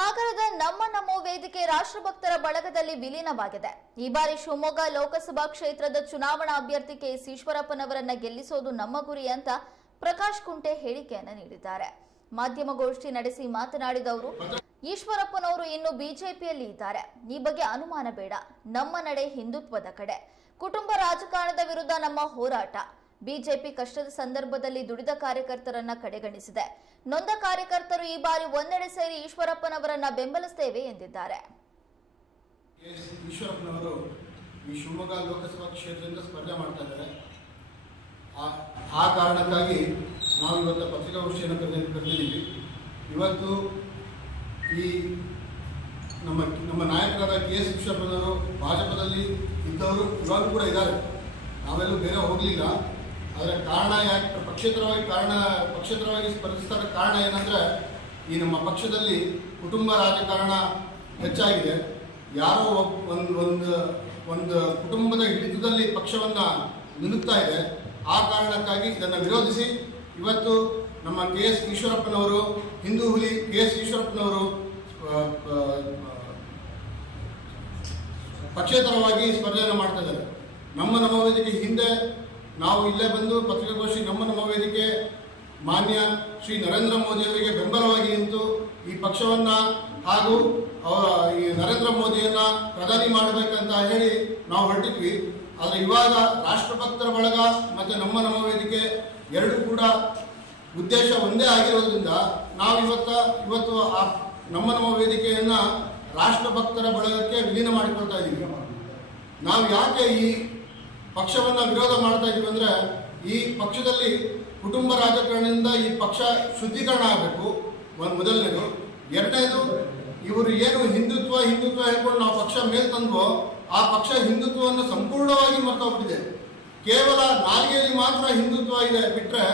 ಸಾಗರದ ನಮ್ಮ ನಮೋ ವೇದಿಕೆ ರಾಷ್ಟ್ರಭಕ್ತರ ಬಳಗದಲ್ಲಿ ವಿಲೀನವಾಗಿದೆ. ಈ ಬಾರಿ ಶಿವಮೊಗ್ಗ ಲೋಕಸಭಾ ಕ್ಷೇತ್ರದ ಚುನಾವಣಾ ಅಭ್ಯರ್ಥಿ ಕೆಎಸ್ ಈಶ್ವರಪ್ಪನವರನ್ನ ಗೆಲ್ಲಿಸೋದು ನಮ್ಮ ಗುರಿ ಅಂತ ಪ್ರಕಾಶ್ ಕುಂಟೆ ಹೇಳಿಕೆಯನ್ನ ನೀಡಿದ್ದಾರೆ. ಮಾಧ್ಯಮಗೋಷ್ಠಿ ನಡೆಸಿ ಮಾತನಾಡಿದವರು, ಈಶ್ವರಪ್ಪನವರು ಇನ್ನು ಬಿಜೆಪಿಯಲ್ಲಿ ಇದ್ದಾರೆ. ಈ ಬಗ್ಗೆ ಅನುಮಾನ ಬೇಡ. ನಮ್ಮ ನಡೆ ಹಿಂದುತ್ವದ ಕಡೆ. ಕುಟುಂಬ ರಾಜಕಾರಣದ ವಿರುದ್ಧ ನಮ್ಮ ಹೋರಾಟ. ಬಿಜೆಪಿ ಕಷ್ಟದ ಸಂದರ್ಭದಲ್ಲಿ ದುಡಿದ ಕಾರ್ಯಕರ್ತರನ್ನ ಕಡೆಗಣಿಸಿದೆ. ನೊಂದ ಕಾರ್ಯಕರ್ತರು ಈ ಬಾರಿ ಒಂದೆಡೆ ಸೇರಿ ಈಶ್ವರಪ್ಪನವರನ್ನ ಬೆಂಬಲಿಸುತ್ತೇವೆ ಎಂದಿದ್ದಾರೆ. ಈಶ್ವರಪ್ಪನವರು ಈ ಶಿವಮೊಗ್ಗ ಲೋಕಸಭಾ ಕ್ಷೇತ್ರದಿಂದ ಸ್ಪರ್ಧೆ ಮಾಡ್ತಾ ಇದ್ದಾರೆ. ಆ- ಕಾರಣಕ್ಕಾಗಿ ನಾವು ಇವತ್ತು ಪತ್ರಿಕಾಗೋಷ್ಠಿಯನ್ನು ಕರೆದಿ, ಕರೆದಿದ್ದೀವಿ. ಇವತ್ತು ಈ ನಮ್ಮ ನಮ್ಮ ನಾಯಕರಾದ ಕೆ ಎಸ್ ಈಶ್ವರಪ್ಪನವರು, ಭಾಜಪದಲ್ಲಿ ಇದ್ದವರು ಇವಾಗಲೂ ಕೂಡ ಇದ್ದಾರೆ. ನಾವೆಲ್ಲೂ ಬೇರೆ ಹೋಗಲಿಲ್ಲ. ಅದರ ಕಾರಣ ಯಾಕೆ ಪಕ್ಷೇತರವಾಗಿ ಕಾರಣ, ಪಕ್ಷೇತರವಾಗಿ ಸ್ಪರ್ಧಿಸ್ತಾರೆ ಕಾರಣ ಏನಂದರೆ, ಈ ನಮ್ಮ ಪಕ್ಷದಲ್ಲಿ ಕುಟುಂಬ ರಾಜಕಾರಣ ಹೆಚ್ಚಾಗಿದೆ. ಯಾರೋ ಒಂದು ಒಂದು ಒಂದು ಕುಟುಂಬದ ಹಿಡಿತದಲ್ಲಿ ಪಕ್ಷವನ್ನು ನಿಲ್ಲುತ್ತಾ ಇದೆ. ಆ ಕಾರಣಕ್ಕಾಗಿ ಇದನ್ನು ವಿರೋಧಿಸಿ ಇವತ್ತು ನಮ್ಮ ಕೆ ಎಸ್ ಈಶ್ವರಪ್ಪನವರು, ಹಿಂದೂ ಹುಲಿ ಕೆ ಎಸ್ ಈಶ್ವರಪ್ಪನವರು ಪಕ್ಷೇತರವಾಗಿ ಸ್ಪರ್ಧೆಯನ್ನು ಮಾಡ್ತಾ ನಮ್ಮ ನಮ್ಮ ವೇದಿಕೆ ಹಿಂದೆ ನಾವು ಇಲ್ಲೇ ಬಂದು ಪತ್ರಿಕಾಗೋಷ್ಠಿ ನಮ್ಮ ನಮ್ಮ ವೇದಿಕೆ ಮಾನ್ಯ ಶ್ರೀ ನರೇಂದ್ರ ಮೋದಿ ಅವರಿಗೆ ಬೆಂಬಲವಾಗಿ ನಿಂತು ಈ ಪಕ್ಷವನ್ನ ಹಾಗೂ ಈ ನರೇಂದ್ರ ಮೋದಿಯನ್ನ ಪ್ರಧಾನಿ ಮಾಡಬೇಕಂತ ಹೇಳಿ ನಾವು ಹೊರಟಿದ್ವಿ. ಆದರೆ ಇವಾಗ ರಾಷ್ಟ್ರಭಕ್ತರ ಬಳಗ ಮತ್ತು ನಮ್ಮ ನಮ್ಮ ವೇದಿಕೆ ಎರಡೂ ಕೂಡ ಉದ್ದೇಶ ಒಂದೇ ಆಗಿರೋದ್ರಿಂದ ನಾವು ಇವತ್ತ, ಇವತ್ತು ಆ ನಮ್ಮ ನಮ್ಮ ವೇದಿಕೆಯನ್ನ ರಾಷ್ಟ್ರಭಕ್ತರ ಬಳಗಕ್ಕೆ ವಿಲೀನ ಮಾಡಿಕೊಳ್ತಾ ಇದ್ದೀವಿ ನಾವು ಯಾಕೆ ಈ ಪಕ್ಷವನ್ನ ವಿರೋಧ ಮಾಡ್ತಾ ಇದೀವಿ ಅಂದರೆ ಈ ಪಕ್ಷದಲ್ಲಿ ಕುಟುಂಬ ರಾಜಕಾರಣದಿಂದ ಈ ಪಕ್ಷ ಶುದ್ಧೀಕರಣ ಆಗಬೇಕು. ಒಂದು ಮೊದಲನೇದು. ಎರಡನೇದು, ಇವರು ಏನು ಹಿಂದುತ್ವ ಹಿಂದುತ್ವ ಹೇಳ್ಕೊಂಡು ನಾವು ಪಕ್ಷ ಮೇಲೆ ತಂದ್ವೋ, ಆ ಪಕ್ಷ ಹಿಂದುತ್ವವನ್ನು ಸಂಪೂರ್ಣವಾಗಿ ಮರ್ತೋಗ್ಬಿಟ್ಟಿದೆ. ಕೇವಲ ನಾಲಿಗೆಯಲ್ಲಿ ಮಾತ್ರ ಹಿಂದುತ್ವ ಇದೆ ಬಿಟ್ಟರೆ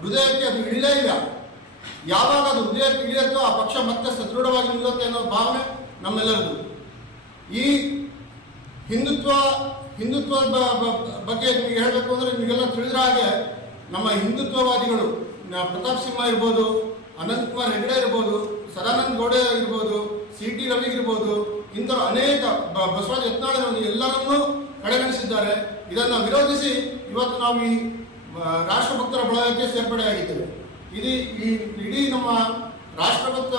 ಹೃದಯಕ್ಕೆ ಅದು ಇಳಿಲೇ ಇಲ್ಲ. ಯಾವಾಗ ಅದು ಹೃದಯಕ್ಕೆ ಇಳಿಯುತ್ತೋ ಆ ಪಕ್ಷ ಮತ್ತೆ ಸದೃಢವಾಗಿ ನಿಲ್ಲುತ್ತೆ ಅನ್ನೋ ಭಾವನೆ ನಮ್ಮೆಲ್ಲರದು ಈ ಹಿಂದುತ್ವ ಹಿಂದುತ್ವದ ಬಗ್ಗೆ ನಿಮಗೆ ಹೇಳಬೇಕು ಅಂದ್ರೆ ನಿಮಗೆಲ್ಲ ತಿಳಿದ್ರ ಹಾಗೆ ನಮ್ಮ ಹಿಂದುತ್ವವಾದಿಗಳು ಪ್ರತಾಪ್ ಸಿಂಹ ಇರ್ಬೋದು ಅನಂತಕುಮಾರ್ ಹೆಗಡೆ ಇರ್ಬೋದು, ಸದಾನಂದ ಗೌಡೆ ಇರ್ಬೋದು ಸಿ ಟಿ ರವಿ ಇರ್ಬೋದು ಇಂಥ ಅನೇಕ ಬಸವರಾಜ ಯತ್ನಾಳ್ ಎಲ್ಲರನ್ನೂ ಕಡೆಗಣಿಸಿದ್ದಾರೆ. ಇದನ್ನು ವಿರೋಧಿಸಿ ಇವತ್ತು ನಾವು ಈ ರಾಷ್ಟ್ರಭಕ್ತರ ಬಳಗಕ್ಕೆ ಸೇರ್ಪಡೆಯಾಗಿದ್ದೇವೆ. ಇದು ಈ, ಇಡೀ ನಮ್ಮ ರಾಷ್ಟ್ರಭಕ್ತ